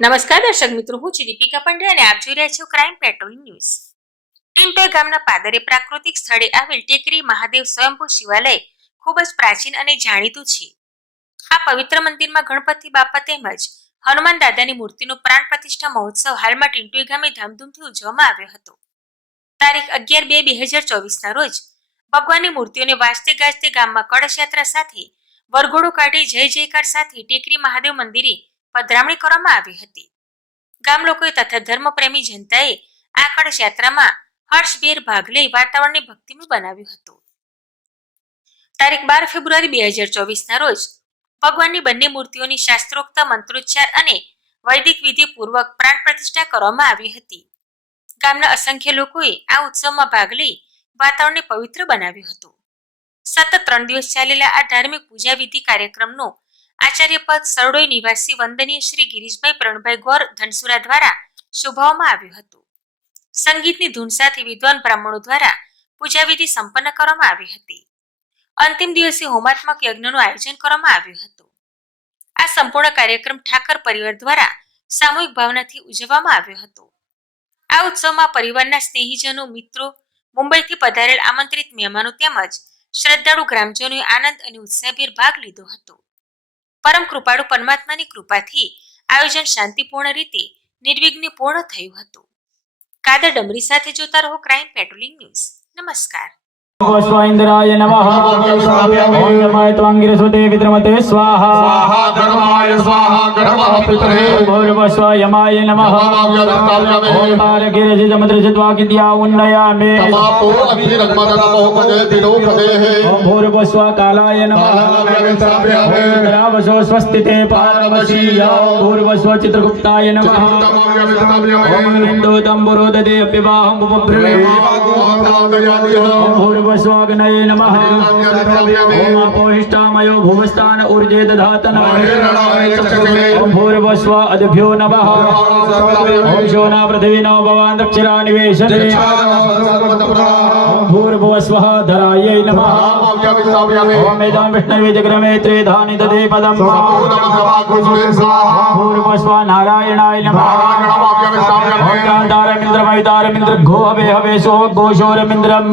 નમસ્કાર દર્શક મિત્રો, હું છું દીપિકા પંડ્યા અને આપ જોઈ રહ્યા છો ક્રાઇમ પેટ્રોલ ન્યૂઝ ટીમ્પે ગામના પાદરે પ્રાકૃતિક સ્થળે આવેલ ટેકરી મહાદેવ સ્વયંભૂ શિવાલય ખૂબ જ પ્રાચીન અને જાણીતું છે. આ પવિત્ર મંદિરમાં ગણપતિ બાપા તેમજ હનુમાન દાદાની મૂર્તિનો પ્રાણ પ્રતિષ્ઠા મહોત્સવ હાલમાં ટિન્ટોય ગામે ધામધૂમથી ઉજવવામાં આવ્યો હતો. તારીખ અગિયાર બે બે હજાર ચોવીસના રોજ ભગવાનની મૂર્તિઓને વાજતે ગાજતે ગામમાં કળશ યાત્રા સાથે વરઘોડો કાઢી જય જયકાર સાથે ટેકરી મહાદેવ મંદિરે પધરામણી કરવામાં આવી હતી. ગામ લોકોએ તથા ધર્મપ્રેમી જનતાએ આ કળશ યાત્રામાં હર્ષભેર ભાગ લઈ વાતાવરણને ભક્તિમય બનાવ્યું હતું. તારીખ બાર ફેબ્રુઆરી બે હજાર ચોવીસના રોજ ભગવાનની બંને મૂર્તિઓની શાસ્ત્રોક્ત મંત્રોચ્ચાર અને વૈદિક વિધિપૂર્વક પ્રાણ પ્રતિષ્ઠા કરવામાં આવી હતી. ગામના અસંખ્ય લોકોએ આ ઉત્સવમાં ભાગ લઈ વાતાવરણને પવિત્ર બનાવ્યું હતું. સતત ત્રણ દિવસ ચાલેલા આ ધાર્મિક પૂજા વિધિ કાર્યક્રમનો આચાર્ય પદ સરડોઈ નિવાસી વંદનીય શ્રી ગિરીશભાઈ પ્રણભાઈ ગોર ધનસુરા દ્વારા શોભાવવામાં આવ્યું હતું. સંગીતની ધૂન સાથે વિદ્વાન બ્રાહ્મણો દ્વારા પૂજા વિધિ સંપન્ન કરવામાં આવી હતી. અંતિમ દિવસે હોમાત્મક યજ્ઞનું આયોજન કરવામાં આવ્યું હતું. આ સંપૂર્ણ કાર્યક્રમ ઠાકર પરિવાર દ્વારા સામૂહિક ભાવનાથી ઉજવવામાં આવ્યો હતો. આ ઉત્સવમાં પરિવારના સ્નેહીજનો, મિત્રો, મુંબઈથી પધારેલ આમંત્રિત મહેમાનો તેમજ શ્રદ્ધાળુ ગ્રામજનોએ આનંદ અને ઉત્સાહભેર ભાગ લીધો હતો. પરમ કૃપાળુ પરમાત્માની કૃપાથી આયોજન શાંતિપૂર્ણ રીતે નિર્વિઘ્ને પૂર્ણ થયું હતું. કાદર ડમરી સાથે જોતા રહો ક્રાઇમ પેટ્રોલિંગ ન્યૂઝ નમસ્કાર. गोस्वाइन्द्राय नमः ॐ नमाय त्वाङ्गिरसुते विद्रमते स्वाहा धर्माय स्वाहा गर्भः पितरे भूर्वस्वयमाय नमः ॐ तारकिरजितमदृजत्वाकिद्या उन्नयामे ॐ भूर्वस्वकालाय नमः ॐ स्वस्तिते पार्वशीय भूर्वस्वचित्रगुप्ताय नमः ॐ विन्दोदम्बुरोददे अप्यवाहं भूर्व ભૂર્ભસ્વ नमः। નમઃ ઓમ લિંડોતંબુરોદતે અપ્યવાહં ઉપભ્રવે ઓમ ભૂર્ભસ્વાગ્નये નમઃ ઓમ અપોહિષ્ટામયો ભુવસ્થાન ઊર્જે દધાતન ઓમ ભૂર્ભસ્વ અદભ્યો નમઃ ઓમ શોના પૃથ્વીનો ભવાન દક્ષિણા નિવેશને ઓમ ભૂર્ભુવસ્વઃ ધરાयै નમઃ ઓમ વેદાં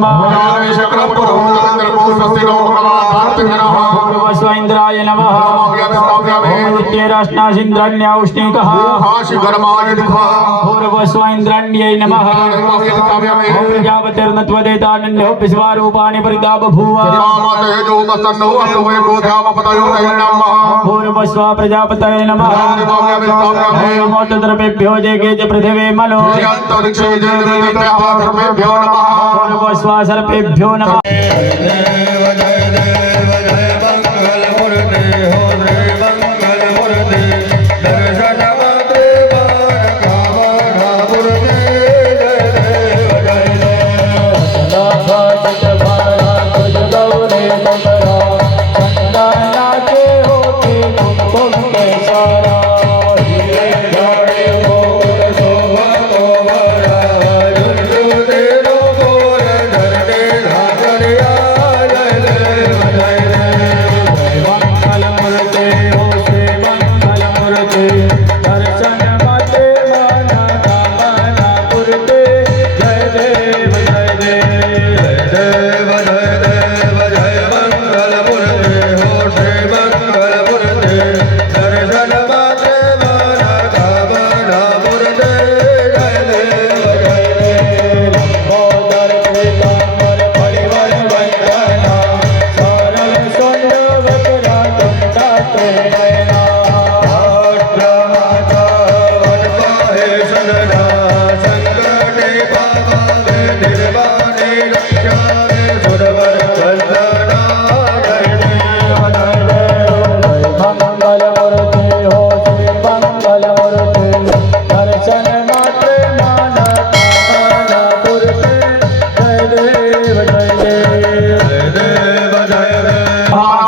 વિષ્ણુર્વિજગ્રમે ત્રેધાનિ દધે પદમ ભૂર્ભુવસ્વ नमः નમઃ ઓમ તારમિન્દ્રમયુતારમિન્દ્ર ઘો હવે હવે સો ઘોષોરમિન્દ્રમ ભૂર્ભુવસ્વ ઇન્દ્રાય નમઃ ઓમ નિત્યેરાષ્ટાસિન્દ્રણ્યૌષ્ણિકઃ ભૂર્ભુવસ્વ ઇન્દ્રણ્यै નમઃ ઓમ પ્રજાપતિર્નત્વદેતાનન્યો વિશ્વારૂપાणि Vajana Vajana